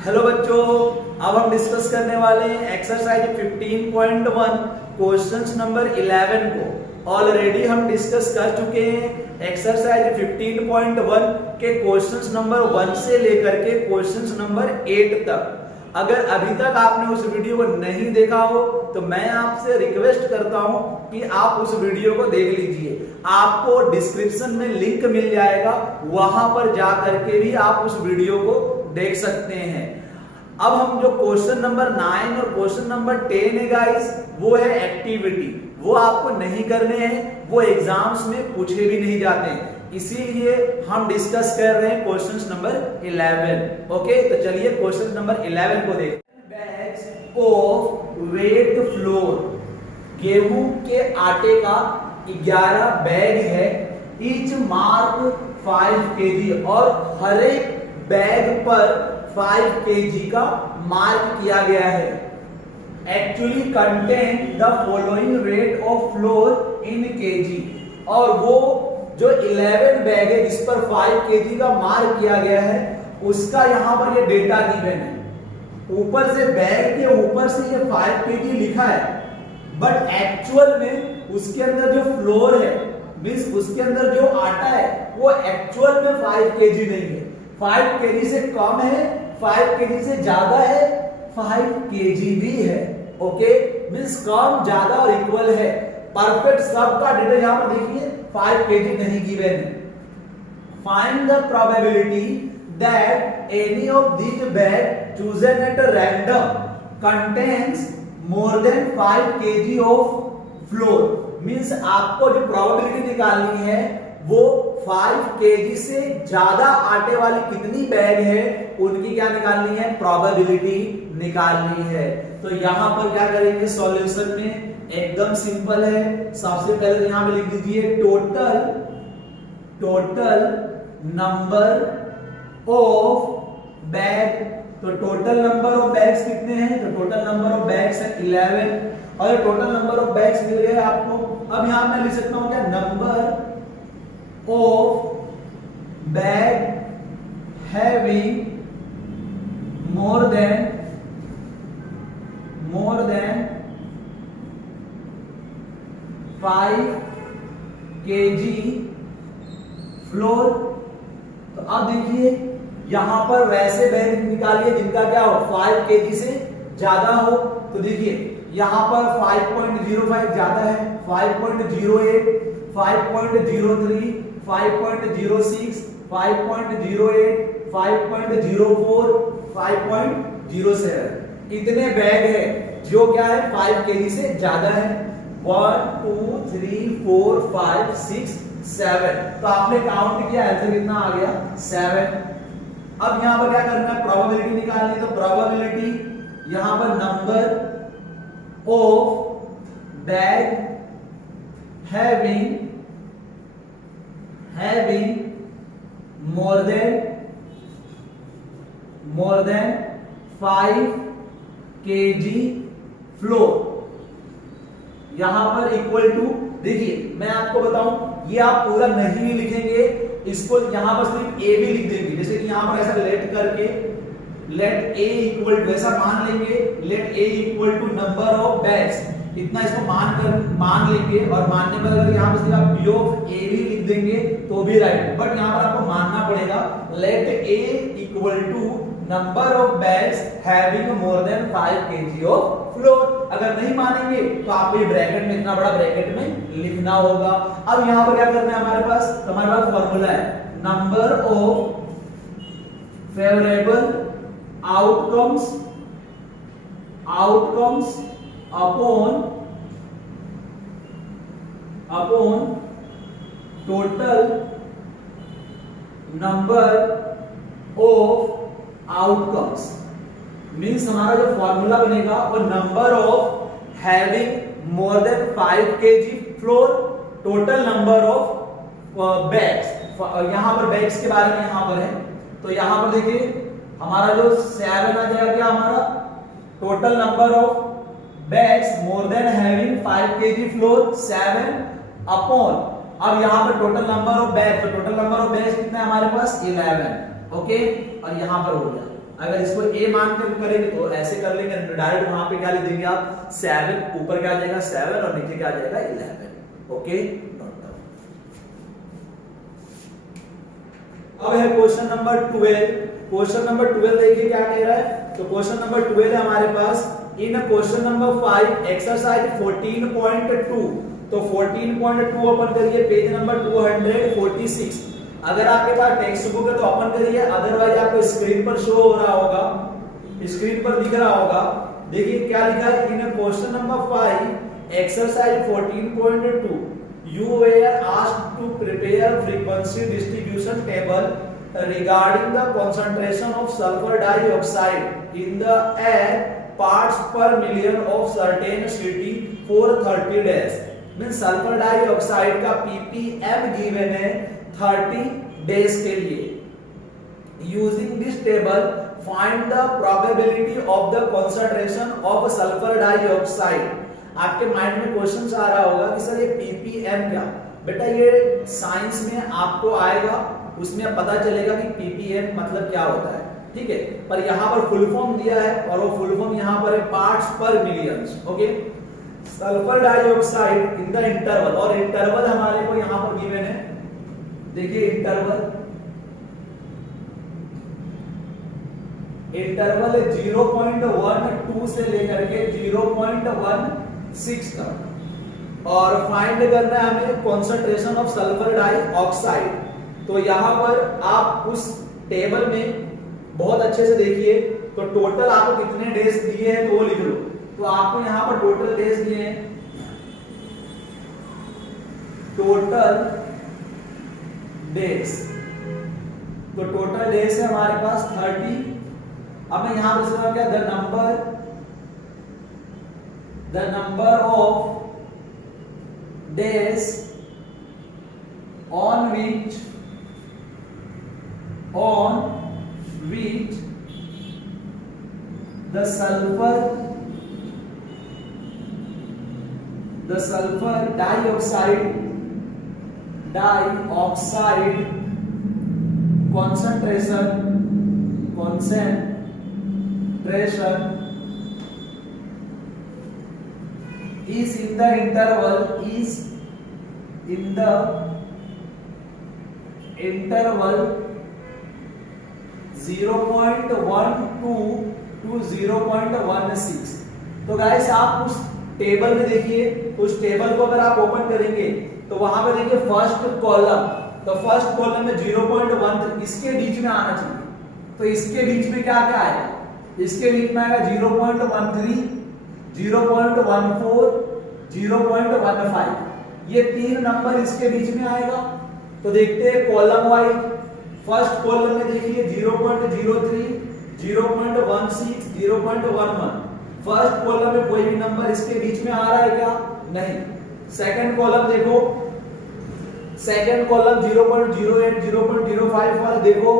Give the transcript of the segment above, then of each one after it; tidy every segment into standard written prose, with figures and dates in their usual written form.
Hello बच्चों, अब हम डिस्कस करने वाले हैं एक्सरसाइज 15.1 क्वेश्चंस नंबर 11 को। ऑलरेडी हम डिस्कस कर चुके हैं एक्सरसाइज 15.1 के क्वेश्चंस नंबर 1 से लेकर के क्वेश्चंस नंबर 8 तक। अगर अभी तक आपने उस वीडियो को नहीं देखा हो तो मैं आपसे रिक्वेस्ट करता हूं कि आप उस वीडियो को देख लीजिए। आपको डिस्क्रिप्शन में लिंक मिल जाएगा, वहां पर जा करके भी आप उस वीडियो को देख सकते हैं। अब हम जो क्वेश्चन नंबर 9 और क्वेश्चन नंबर 10 है गाइस, वो है एक्टिविटी। वो आपको नहीं करने हैं, वो एग्जाम्स में पूछे भी नहीं जाते हैं, इसीलिए हम डिस्कस कर रहे हैं क्वेश्चन नंबर 11। ओके, तो चलिए क्वेश्चन नंबर 11 को देखते हैं। बैग्स ऑफ वेट फ्लोर, गेहूं के आटे का 11 बैग है। ईच मार्क 5 kg, और हर एक बैग पर 5 kg का मार्क किया गया है। Actually contain the following rate of floor in kg, और वो जो 11 बैग है जिस पर 5 kg का मार्क किया गया है, उसका यहां पर ये डेटा गिवन है। ऊपर से बैग के ऊपर से ये 5 kg लिखा है, बट एक्चुअल में उसके अंदर जो फ्लोर है, मींस उसके अंदर जो आटा है, वो एक्चुअल में 5 kg नहीं है। 5 kg से कम है, 5 kg से ज्यादा है, 5 kg भी है। ओके, मींस कम, ज्यादा और इक्वल है। परफेक्ट सब का डेटा यहां पर देखिए 5 kg नहीं गिवन है। Find the probability that any of these bag chosen at random contains more than 5 kg of floor. Means आपको जो प्रोबेबिलिटी निकालनी है वो 5 kg से ज्यादा आटे वाली कितनी बैग है, उनकी क्या निकालनी है, प्रोबेबिलिटी निकालनी है। तो यहां पर क्या करेंगे सॉल्यूशन में, एकदम सिंपल है। सबसे पहले यहां पे लिख दीजिए टोटल नंबर ऑफ बैग। तो टोटल नंबर ऑफ बैग्स कितने हैं, तो टोटल नंबर ऑफ बैग्स है 11, और टोटल नंबर ऑफ बैग्स मिल गए आपको। अब यहां मैं लिख सकता हूं क्या, number of bag having more than 5 kg floor. तो अब देखिए यहां पर वैसे बैग निकालिए जिनका क्या हो, 5 kg से ज्यादा हो। तो देखिए यहां पर 5.05 ज्यादा है, 5.08, 5.03, 5.06, 5.08, 5.04, 5.07, इतने बैग है जो क्या है 5 kg से ज्यादा है। 1 2 3 4 5 6 7, तो आपने काउंट किया, आंसर कितना आ गया 7। अब यहां पर क्या करना है, प्रोबेबिलिटी निकालनी। तो प्रोबेबिलिटी यहां पर number of bag having more than 5 kg floor, यहां पर इक्वल टू, देखिए मैं आपको बताऊं, ये आप पूरा नहीं भी लिखेंगे, इसको यहां पर सिर्फ ए भी लिख देंगे। जैसे कि यहां पर ऐसा लेट करके, लेट ए इक्वल टू, ऐसा मान लेंगे, let A equal to number of bags, इतना इसको मान लेंगे। और मानने पर अगर यहां पर सिर्फ आप बी ऑफ ए भी लिख देंगे तो भी राइट, बट यहां पर आपको मानना पड़ेगा let A equal to number of bags having more than 5 kg of flour. अगर नहीं मानेंगे तो आपको ये ब्रैकेट में, इतना बड़ा ब्रैकेट में लिखना होगा। अब यहां पर क्या करना है हमारे पास, तो हमारे पास फॉर्मूला है, number of favourable outcomes upon total number of outcomes. Means हमारा जो फॉर्मूला बनेगा वो number of having more than 5 kg floor, total number of bags. यहां पर बैग्स के बारे में यहां पर है, तो यहां पर देखिए हमारा जो 7 आ जाएगा, क्या हमारा total number of bags more than having 5 kg floor 7 upon, अब यहां पर टोटल नंबर ऑफ बैग, तो टोटल नंबर ऑफ बैग्स कितना है हमारे पास 11। ओके, और यहां पर हो गया। अगर इसको ए मान कर करेंगे तो ऐसे कर लेंगे, डायरेक्ट वहां पे क्या लिख देंगे आप 7, ऊपर क्या आ जाएगा 7 और नीचे क्या आ जाएगा 11। ओके, अब है क्वेश्चन नंबर 12। क्वेश्चन नंबर 12 देखिए क्या कह रहा है। तो क्वेश्चन नंबर 12 है हमारे पास, इन क्वेश्चन नंबर 5 एक्सरसाइज 14.2। तो 14.2 ओपन करिए, पेज नंबर 246। अगर आपके पास टेक्स्ट बुक है तो ओपन करिए, अदरवाइज आपको स्क्रीन पर शो हो रहा होगा, स्क्रीन पर दिख रहा होगा। देखिए क्या लिखा है, in question number 5 exercise 14.2 you were asked to prepare frequency distribution table regarding the concentration of sulfur dioxide in the air parts per million of certain city for 30 days। Mean sulphur dioxide का ppm given है 30 days के लिए। Using this table find the probability of the concentration of sulphur dioxide. आपके mind में question आ रहा होगा कि sir ये ppm क्या, बेटा ये साइंस में आपको आएगा, उसमें पता चलेगा कि ppm मतलब क्या होता है, ठीक है। पर यहाँ पर फुल फॉर्म दिया है और वो फुल फॉर्म यहाँ पर है पार्ट्स पर millions. Okay, sulphur dioxide in the interval, और इंटरवल हमारे को यहाँ पर गिवन है। देखिए इंटरवल 0.12 से लेकर के 0.16 तक, और फाइंड करना है हमें कॉन्सेंट्रेशन ऑफ सल्फर डाइऑक्साइड। तो यहां पर आप उस टेबल में बहुत अच्छे से देखिए, तो टोटल आपको कितने डेज दिए हैं तो वो लिख लो। तो आपको यहां पर टोटल डेज दिए हैं, टोटल डेज, तो टोटल डेज है हमारे पास 30। अब मैं यहां पर लिखूंगा क्या, the number of days on which the sulfur dioxide concentration is in the interval 0.12 to 0.16। तो गाइस आप उस टेबल में देखिए, उस टेबल को अगर आप ओपन करेंगे तो वहां पे देखिए फर्स्ट कॉलम, तो फर्स्ट कॉलम में 0.13 इसके बीच में आना चाहिए। तो इसके बीच में क्या क्या आएगा, इसके बीच में आएगा 0.13, 0.14, 0.15, ये तीन नंबर इसके बीच में आएगा। तो देखते हैं कॉलम वाइज। फर्स्ट कॉलम में देखिए 0.03, 0.16, 0.11। फर्स्ट कॉलम में कोई भी नंबर इसके बीच में आ रहा है क्या, नहीं। सेकंड कॉलम देखो, सेकंड कॉलम 0.08, 0.05 वाला देखो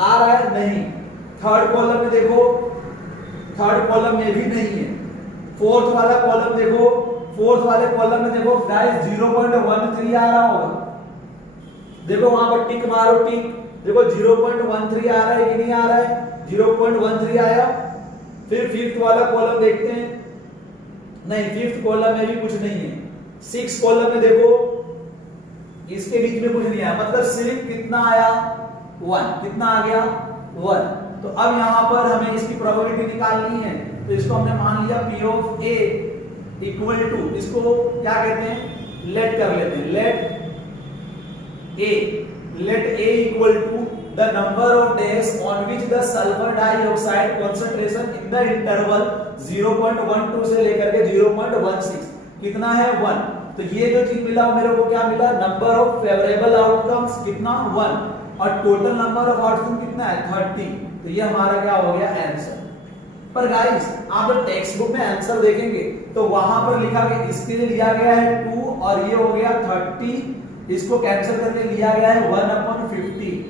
आ रहा है, नहीं। थर्ड कॉलम में देखो, थर्ड कॉलम में भी नहीं है। फोर्थ वाला कॉलम देखो, फोर्थ वाले कॉलम में देखो गाइस 0.13 आ रहा होगा, देखो वहां पर टिक मारो, टिक देखो 0.13 आ रहा है कि नहीं आ रहा है, 0.13 आया। फिर फिफ्थ वाला कॉलम देखते हैं, नहीं फिफ्थ कॉलम में भी कुछ नहीं है। सिक्स कॉलम में देखो इसके बीच में कुछ नहीं आया, मतलब सिर्फ कितना आया 1, कितना आ गया 1। तो अब यहां पर हमें इसकी प्रोबेबिलिटी निकालनी है, तो इसको हमने मान लिया P of A equal to, इसको क्या कहते हैं, लेट कर लेते हैं, let A equal to the number of days on which the sulphur dioxide concentration in the interval 0.12 से लेकर के 0.16 कितना है 1। तो ये जो चीज मिला मेरे को क्या मिला, नंबर ऑफ फेवरेबल आउटकम्स कितना 1, और टोटल नंबर ऑफ आउटकम कितना है 30। तो ये हमारा क्या हो गया आंसर। पर गाइस आप टेक्स्ट बुक में आंसर देखेंगे तो वहां पर लिखा गया, इसके लिए लिया गया है 2 और ये हो गया 30, इसको कैंसिल करके लिया गया है 1/50,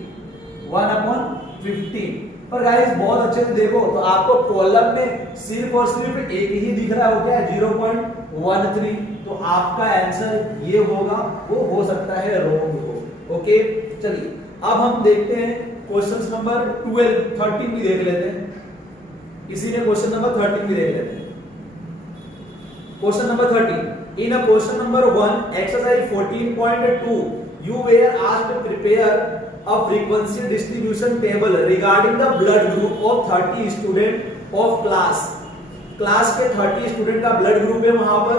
1/50। पर गाइस बहुत अच्छे से देखो तो आपको कॉलम में सिर्फ और सिर्फ एक ही दिख रहा है, क्या है 0.13। तो आपका आंसर ये होगा, वो हो सकता है रॉन्ग हो। ओके चलिए अब हम देखते हैं क्वेश्चन नंबर 13 भी देख लेते हैं, इसी में क्वेश्चन नंबर 13 भी देख लेते हैं। Question number 13, in a question number 1 exercise 14.2 you were asked to prepare a frequency distribution table regarding the blood group of 30 student of class के 30 स्टूडेंट का ब्लड ग्रुप है। वहां पर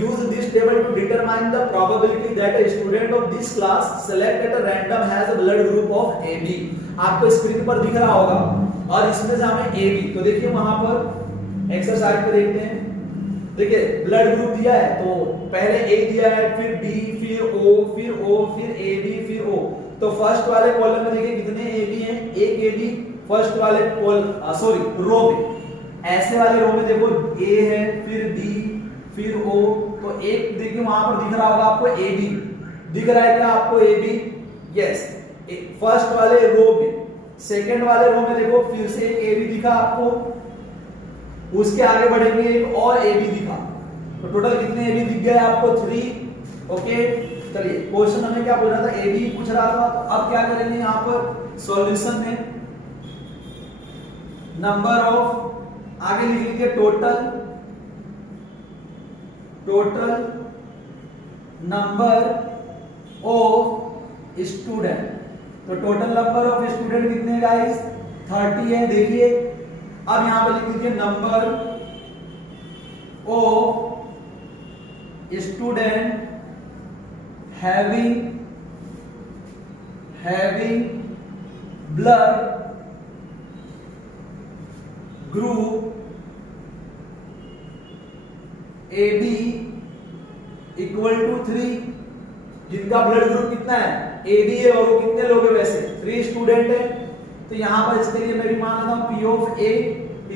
use this table to determine the probability that a student of this class select at random has a blood group of AB। आपको screen पर दिख रहा होगा और इसमें से हमें AB, तो देखिए वहां पर एक्सरसाइज पे देखते हैं। देखिए ब्लड ग्रुप दिया है तो पहले A दिया है, फिर B, फिर O, फिर AB, फिर O। तो फर्स्ट वाले कॉलम में देखिए कितने AB हैं, एक AB फर्स्ट वाले रो में। ऐसे वाले रो में देखो A है, फिर B, फिर O, तो एक देखिए वहां पर दिख रहा होगा आपको AB, दिख रहा है क्या आपको AB? यस, फर्स्ट वाले रो में। सेकंड वाले रो में देखो फिर से एक AB दिखा आपको, उसके आगे बढ़ेंगे एक और AB दिखा, तो टोटल कितने AB दिख गए आपको? 3। ओके, चलिए क्वेश्चन हमें क्या पूछ रहा था? AB पूछ रहा था। तो अब क्या करेंगे यहाँ पर सॉल्यूशन में नंबर ऑफ, आगे लिख लीजिए टोटल नंबर ऑफ स्टूडेंट। तो टोटल नंबर ऑफ स्टूडेंट कितने गाइस? 30 है। देखिए अब यहां पर लिख दीजिए number of student having blood group AB equal to 3। जिनका ब्लड ग्रुप कितना है? AB है, और वो कितने लोग हैं वैसे? 3 स्टूडेंट है। तो यहां पर इसके लिए मैं भी मान लेता हूं P of A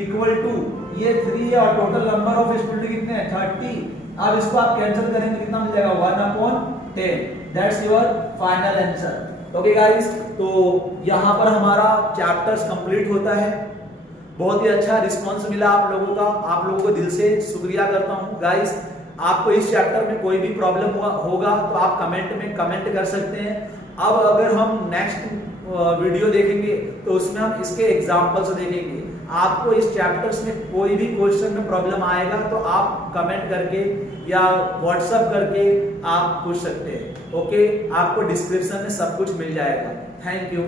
equal to ये 3 है और टोटल नंबर ऑफ स्टूडेंट कितने हैं? 30। अब इसको आप कैंसिल करेंगे कितना मिल जाएगा? 1/10। That's your final answer. Okay guys, तो यहां पर हमारा चैप्टर्स कंप्लीट होता है। बहुत ही अच्छा रिस्पांस मिला आप लोगों का, आप लोगों को दिल से शुक्रिया करता हूं। गाइस, आपको इस चैप्टर में कोई भी प्रॉब्लम होगा तो आप कमेंट में कमेंट कर सकते हैं। अब अगर हम नेक्स्ट वीडियो देखेंगे तो उसमें हम इसके एग्जांपल्स देखेंगे। आपको इस चैप्टर्स में कोई भी क्वेश्चन में प्रॉब्लम आएगा तो आप कमेंट करके या व्हाट्सएप करके आप पूछ सकते हैं। ओके, आपको डिस्क्रिप्शन में सब कुछ मिल जाएगा। Thank you.